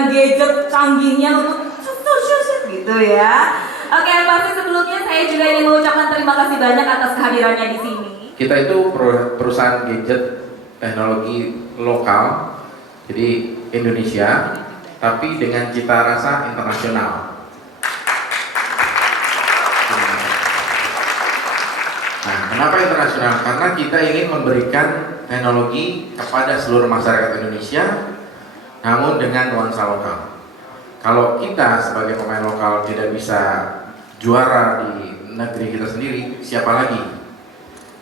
dengan gadget canggihnya untuk gitu ya. Oke, pasti sebelumnya saya juga ingin mengucapkan terima kasih banyak atas kehadirannya di sini. Kita itu perusahaan gadget teknologi lokal, jadi Indonesia, tapi dengan cita rasa internasional. Nah, kenapa internasional? Karena kita ingin memberikan teknologi kepada seluruh masyarakat Indonesia, namun dengan nuansa lokal. Kalau kita sebagai pemain lokal tidak bisa juara di negeri kita sendiri, siapa lagi?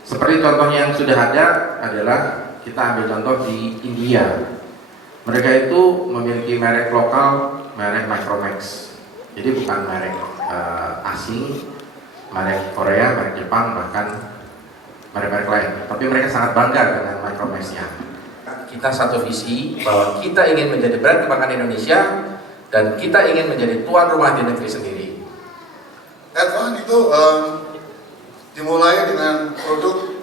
Seperti contohnya yang sudah ada adalah kita ambil contoh di India. Mereka itu memiliki merek lokal, merek Micromax. Jadi bukan merek asing, merek Korea, merek Jepang, bahkan merek-merek lain. Tapi mereka sangat bangga dengan Micromax-nya. Kita satu visi bahwa kita ingin menjadi brand kebanggaan Indonesia dan kita ingin menjadi tuan rumah di negeri sendiri. Advan itu dimulai dengan produk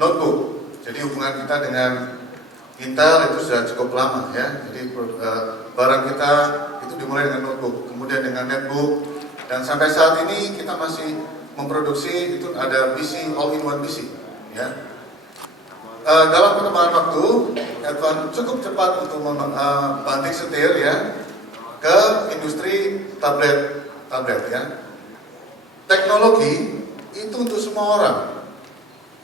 notebook. Jadi hubungan kita dengan Intel itu sudah cukup lama ya. Jadi barang kita itu dimulai dengan notebook, kemudian dengan netbook, dan sampai saat ini kita masih memproduksi itu ada PC all-in-one PC ya. Dalam perkembangan waktu, Advan cukup cepat untuk banting setir ya ke industri tablet ya. Teknologi itu untuk semua orang.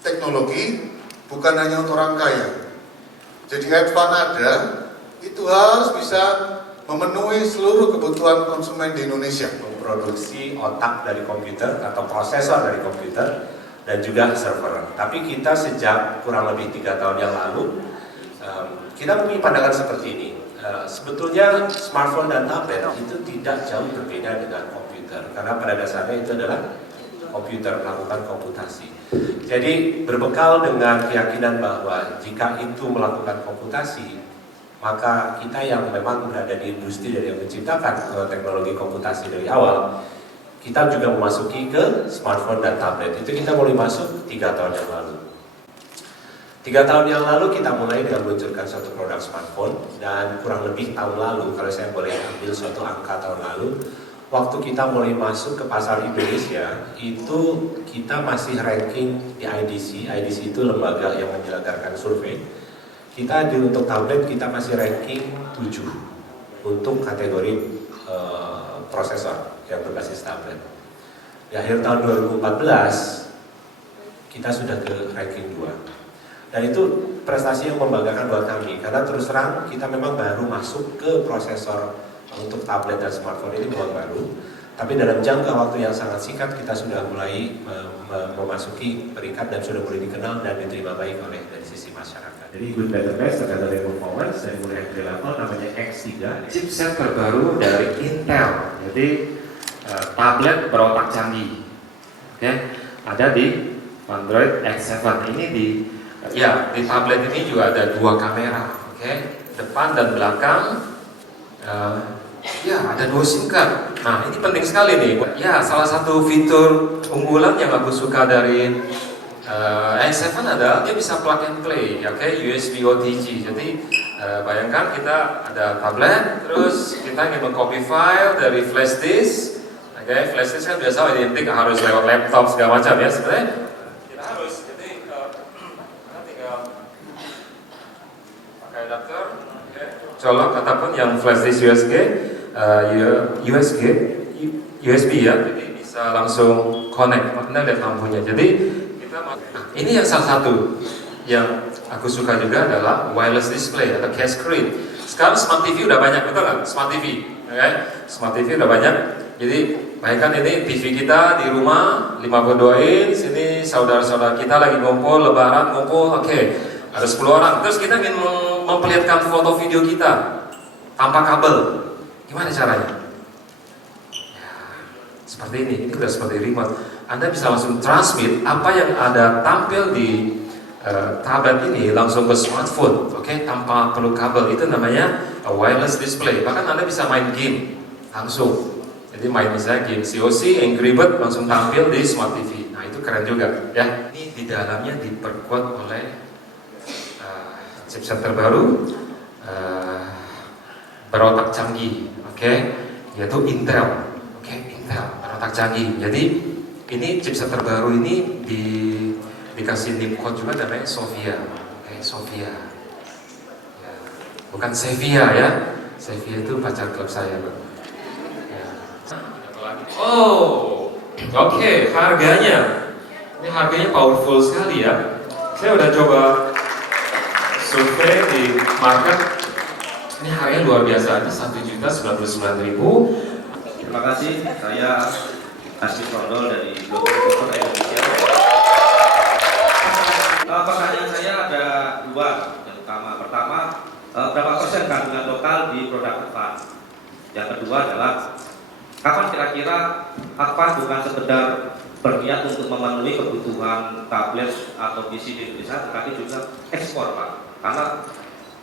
Teknologi bukan hanya untuk orang kaya. Jadi Advan ada, itu harus bisa memenuhi seluruh kebutuhan konsumen di Indonesia. Memproduksi otak dari komputer atau prosesor dari komputer dan juga server. Tapi kita sejak kurang lebih 3 tahun yang lalu, kita mempunyai pandangan seperti ini. Sebetulnya smartphone dan tablet itu tidak jauh berbeda dengan komputer, karena pada dasarnya itu adalah komputer, melakukan komputasi. Jadi berbekal dengan keyakinan bahwa jika itu melakukan komputasi, maka kita yang memang berada di industri dari yang menciptakan teknologi komputasi dari awal, kita juga memasuki ke smartphone dan tablet. Itu kita mulai masuk 3 tahun yang lalu. 3 tahun yang lalu kita mulai dengan meluncurkan suatu produk smartphone, dan kurang lebih tahun lalu, kalau saya boleh ambil suatu angka tahun lalu, waktu kita mulai masuk ke pasar Indonesia, itu kita masih ranking di IDC. IDC itu lembaga yang menyelenggarakan survei. Kita untuk tablet kita masih ranking 7 untuk kategori prosesor yang berbasis tablet. Di akhir tahun 2014 kita sudah ke ranking 2. Dan itu prestasi yang membanggakan buat kami, karena terus terang kita memang baru masuk ke prosesor untuk tablet dan smartphone ini baru. Tapi dalam jangka waktu yang sangat singkat kita sudah mulai memasuki peringkat dan sudah mulai dikenal dan diterima baik oleh dari sisi masyarakat. Jadi good better best terkait dari performance dari mulai entry level namanya X3, chipset terbaru dari Intel. Jadi tablet berotak canggih. Oke, ada di Android X7. Ini di tablet ini juga ada 2 kamera, oke, depan dan belakang. Ada 2 SIM card. Nah, ini penting sekali nih. Ya, salah satu fitur unggulan yang aku suka dari X7 adalah dia bisa plug and play, oke, USB OTG. Jadi bayangkan kita ada tablet, terus kita ingin mengcopy file dari flash disk, oke, flash disk kan biasa identik harus lewat laptop segala macam ya. Sebenarnya kita harus, jadi kita tinggal pakai adapter, oke, colok ataupun yang flash disk USB ya, jadi bisa langsung connect. Anda lihat lampunya. Jadi ini yang salah satu yang aku suka juga adalah wireless display atau cache screen. Sekarang smart TV udah banyak, betul nggak? Smart TV, okay? Smart TV udah banyak. Jadi bayangkan ini TV kita di rumah 52 inch. Ini saudara-saudara kita lagi ngumpul, lebaran ngumpul, oke, ada 10 orang. Terus kita ingin memperlihatkan foto video kita tanpa kabel. Gimana caranya? Ya, seperti ini udah seperti remote. Anda bisa langsung transmit apa yang ada tampil di tablet ini langsung ke smartphone, oke, tanpa perlu kabel. Itu namanya wireless display. Bahkan Anda bisa main game langsung. Jadi main misalnya game COC, Angry Bird langsung tampil di smart TV. Nah, itu keren juga ya. Ini di dalamnya diperkuat oleh chipset terbaru berotak canggih, oke, yaitu Intel, oke, Intel berotak canggih. Jadi ini chipset terbaru ini dikasih NIM code juga namanya Sofia, oke, Sofia, ya. Bukan Sevilla ya, Sevilla itu pacar klub saya, Bang. Ya. Oh, oke, harganya, ini harganya powerful sekali ya. Saya udah coba survei di market, ini harganya luar biasa, ini 1.099.000. Terima kasih, saya Asif Rondol dari Global Report Indonesia. Pertanyaan saya ada dua yang utama. Pertama, berapa persen kandungan lokal di produk Advan? Yang kedua adalah kapan kira-kira Advan bukan sekedar berniat untuk memenuhi kebutuhan tablet atau PC di Indonesia, tetapi juga ekspor, Pak. Karena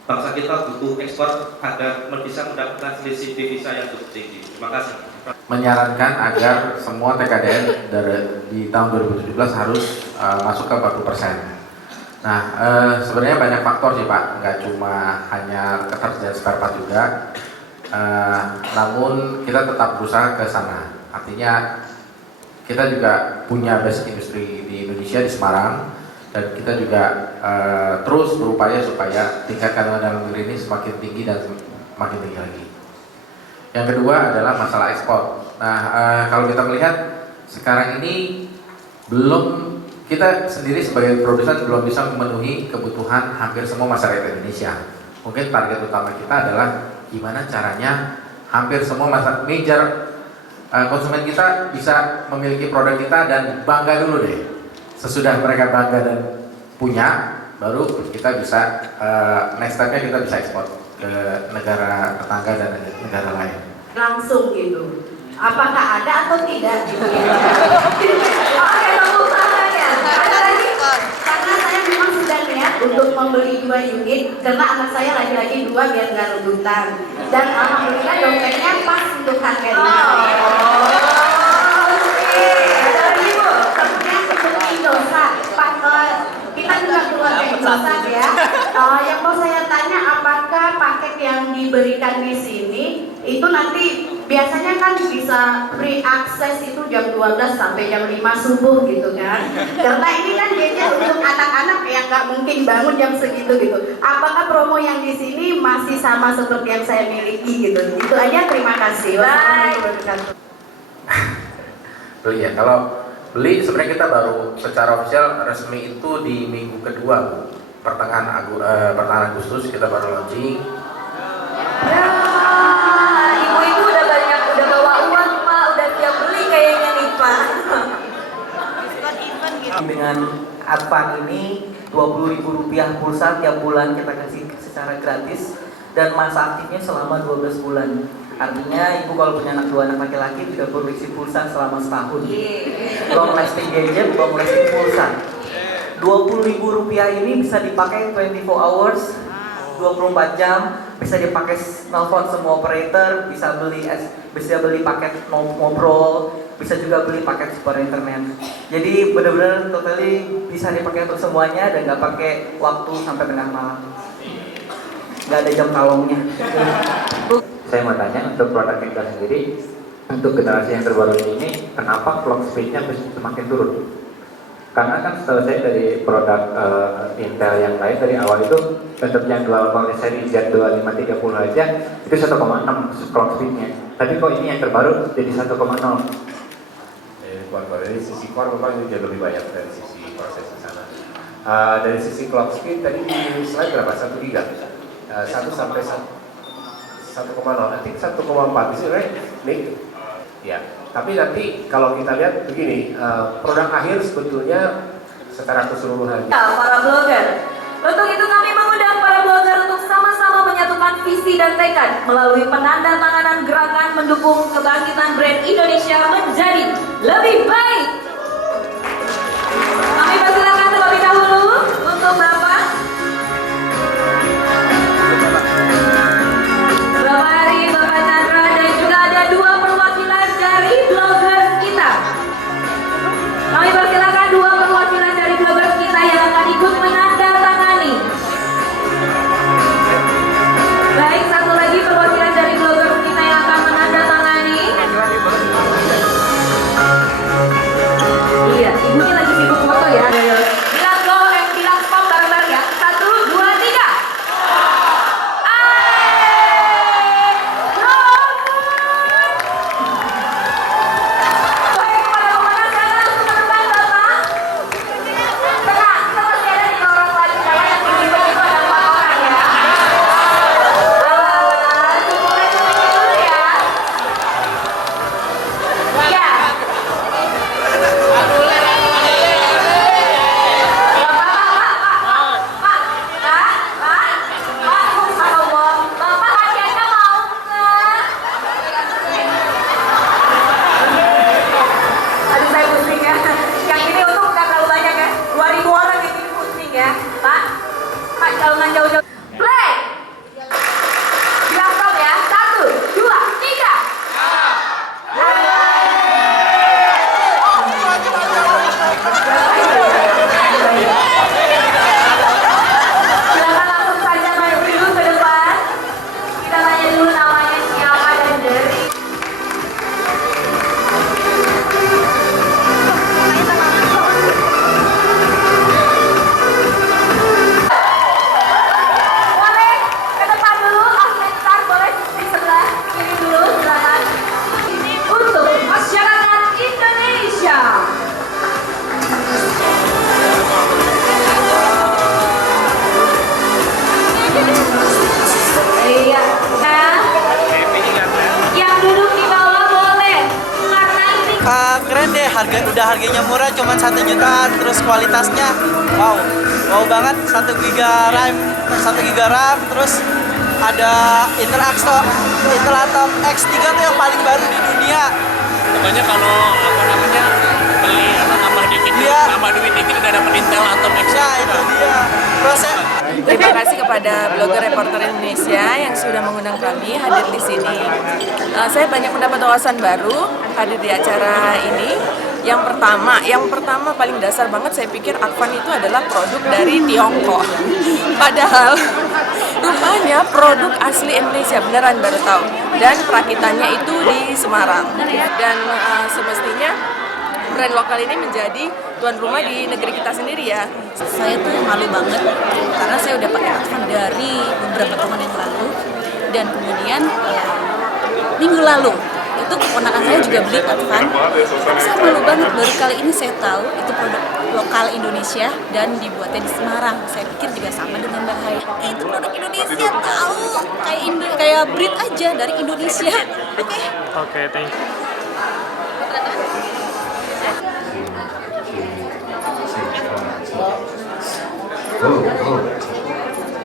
bangsa kita butuh ekspor agar bisa mendapatkan selisih devisa yang cukup tinggi. Terima kasih. Menyarankan agar semua TKDN di tahun 2017 harus masuk ke 40%. Nah, sebenarnya banyak faktor sih Pak, nggak cuma hanya ketersediaan spare part juga, namun kita tetap berusaha ke sana. Artinya kita juga punya basic industri di Indonesia, di Semarang, dan kita juga terus berupaya supaya tingkat kandungan dalam negeri ini semakin tinggi dan semakin tinggi lagi. Yang kedua adalah masalah ekspor. Nah, kalau kita melihat sekarang ini kita sendiri sebagai produsen belum bisa memenuhi kebutuhan hampir semua masyarakat Indonesia. Mungkin target utama kita adalah gimana caranya hampir semua major konsumen kita bisa memiliki produk kita dan bangga dulu deh. Sesudah mereka bangga dan punya, baru kita bisa next step-nya kita bisa ekspor ke negara tetangga dan negara lain. Langsung gitu. Apakah ada atau tidak gitu ya? Oke, tepuk tangannya. Ada lagi? Karena saya memang sudah niat untuk membeli 2 unit karena anak saya laki-laki 2 biar nggak rebutan. Dan alhamdulillah dompetnya pas untuk harganya. Ada lagi, Bu? Kemudian seperti Indosat, Pak, kita juga keluarga Indosat ya. Yang mau saya tanya, apakah paket yang diberikan di sini itu nanti biasanya kan bisa free akses itu jam 12 sampai jam 5 subuh gitu kan. Karena ini kan gadget untuk anak-anak yang nggak mungkin bangun jam segitu gitu. Apakah promo yang di sini masih sama seperti yang saya miliki gitu? Itu aja, terima kasih. Wassalamualaikum. Beli ya, kalau beli sebenarnya kita baru secara official resmi itu di minggu kedua, Bu. Pertengahan Agustus kita baru launching. Ya, ibu-ibu udah bawa uang, Pak. Udah siap beli kayaknya nih, Pak. Dengan Advan ini Rp20.000 pulsa tiap bulan kita kasih secara gratis dan masa aktifnya selama 12 bulan. Artinya ibu kalau punya anak 2 anak laki-laki tidak perlu isi pulsa selama setahun. Long lasting gadget, long lasting pulsa. Rp20.000 ini bisa dipakai 24 hours, 24 jam, bisa dipakai nelfon semua operator, bisa beli paket ngobrol, bisa juga beli paket super internet. Jadi benar-benar totally bisa dipakai untuk semuanya dan nggak pakai waktu sampai tengah malam. Nggak ada jam kalongnya. Saya mau tanya untuk produk kita sendiri, untuk generasi yang terbaru ini, kenapa clock speed-nya semakin turun? Karena kan setahu saya dari produk Intel yang lain dari awal itu untuk yang dual core seri Z2530 aja itu 1,6 clock speed-nya. Tapi kok ini yang terbaru jadi 1,0? Dari sisi core memang jauh lebih banyak dari sisi proses di sana. Dari sisi clock speed tadi di slide berapa? 1 giga? 1 sampai 1,0, nanti 1,4 di sini, right? Nick? Ya. Tapi nanti kalau kita lihat begini, produk akhir sebetulnya secara keseluruhan. Ya, para blogger. Untuk itu kami mengundang para blogger untuk sama-sama menyatukan visi dan tekad melalui penandatanganan gerakan mendukung kebangkitan brand Indonesia menjadi lebih baik. Kami persilakan terlebih dahulu untuk Bapak. Bapak Ari, Bapak Chandra, dan juga ada 2 perwakilan dari bloggers kita. Kami persilakan 2 perwakilan dari bloggers kita yang akan ikut menandatangani. Baik, satu lagi perwakilan dari harganya murah, cuman 1 jutaan, terus kualitasnya wow banget, 1 giga RAM, terus ada Intel Atom X3 tuh yang paling baru di dunia. Pokoknya kalau beli nambah duit dikit udah dapet Intel Atom X3. Ya itu dia. Proses. Terima kasih kepada blogger Reporter Indonesia yang sudah mengundang kami hadir di sini. Saya banyak mendapat wawasan baru hadir di acara ini. Yang pertama paling dasar banget saya pikir Akvan itu adalah produk dari Tiongkok. Padahal rupanya produk asli Indonesia, beneran baru tahu. Dan perakitannya itu di Semarang. Dan semestinya brand lokal ini menjadi tuan rumah di negeri kita sendiri ya. Saya tuh malu banget karena saya udah pakai Akvan dari beberapa tahun yang lalu, dan kemudian minggu lalu itu keponakan saya juga beli Akvan. Tapi saya malu banget, baru kali ini saya tahu itu produk lokal Indonesia dan dibuatnya di Semarang. Saya pikir juga sama dengan Bahaya. Itu produk Indonesia, tahu kayak breed aja dari Indonesia. Oke, thank you.